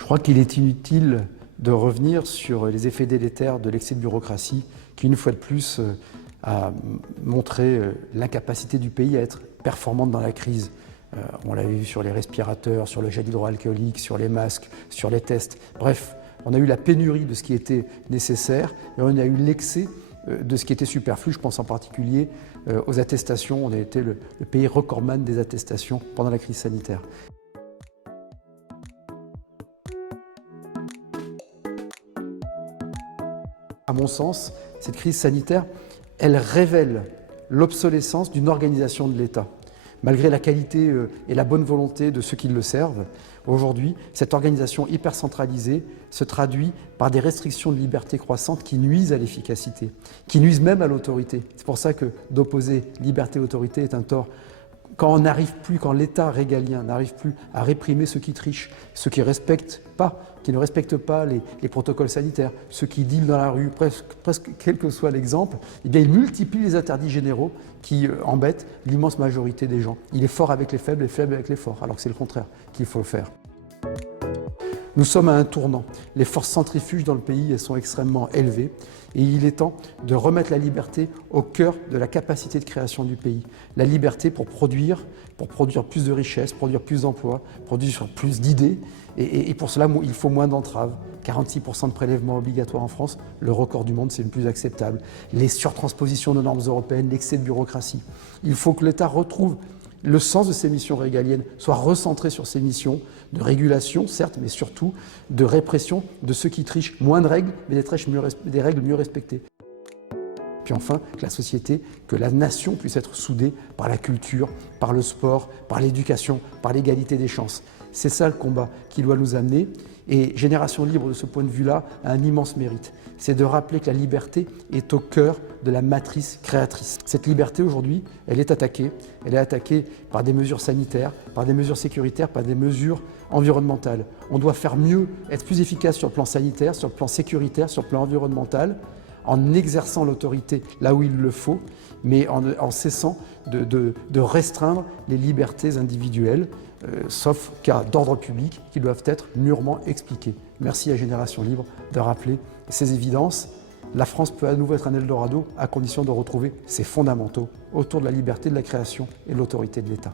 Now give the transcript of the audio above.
Je crois qu'il est inutile de revenir sur les effets délétères de l'excès de bureaucratie qui, une fois de plus, a montré l'incapacité du pays à être performante dans la crise. On l'a vu sur les respirateurs, sur le gel hydroalcoolique, sur les masques, sur les tests. Bref, on a eu la pénurie de ce qui était nécessaire et on a eu l'excès de ce qui était superflu. Je pense en particulier aux attestations. On a été le pays recordman des attestations pendant la crise sanitaire. À mon sens, cette crise sanitaire, elle révèle l'obsolescence d'une organisation de l'État. Malgré la qualité et la bonne volonté de ceux qui le servent, aujourd'hui, cette organisation hyper centralisée se traduit par des restrictions de liberté croissantes qui nuisent à l'efficacité, qui nuisent même à l'autorité. C'est pour ça que d'opposer liberté et autorité est un tort. Quand on n'arrive plus, quand l'État régalien n'arrive plus à réprimer ceux qui trichent, ceux qui ne respectent pas les protocoles sanitaires, ceux qui dealent dans la rue, presque quel que soit l'exemple, eh bien, il multiplie les interdits généraux qui embêtent l'immense majorité des gens. Il est fort avec les faibles et faible avec les forts, alors que c'est le contraire qu'il faut faire. Nous sommes à un tournant. Les forces centrifuges dans le pays, elles sont extrêmement élevées et il est temps de remettre la liberté au cœur de la capacité de création du pays. La liberté pour produire plus de richesses, produire plus d'emplois, produire plus d'idées et pour cela, il faut moins d'entraves. 46% de prélèvements obligatoires en France, le record du monde, c'est le plus acceptable. Les surtranspositions de normes européennes, l'excès de bureaucratie. Il faut que l'État retrouve le sens de ses missions régaliennes, soit recentré sur ses missions de régulation, certes, mais surtout de répression de ceux qui trichent. Moins de règles, mais des règles mieux respectées. Puis enfin, que la société, que la nation puisse être soudée par la culture, par le sport, par l'éducation, par l'égalité des chances. C'est ça le combat qui doit nous amener. Et Génération Libre, de ce point de vue-là, a un immense mérite. C'est de rappeler que la liberté est au cœur de la matrice créatrice. Cette liberté, aujourd'hui, elle est attaquée. Elle est attaquée par des mesures sanitaires, par des mesures sécuritaires, par des mesures environnementales. On doit faire mieux, être plus efficace sur le plan sanitaire, sur le plan sécuritaire, sur le plan environnemental, en exerçant l'autorité là où il le faut, mais en cessant de restreindre les libertés individuelles, sauf cas d'ordre public qui doivent être mûrement expliqués. Merci à Génération Libre de rappeler ces évidences. La France peut à nouveau être un Eldorado à condition de retrouver ses fondamentaux autour de la liberté de la création et de l'autorité de l'État.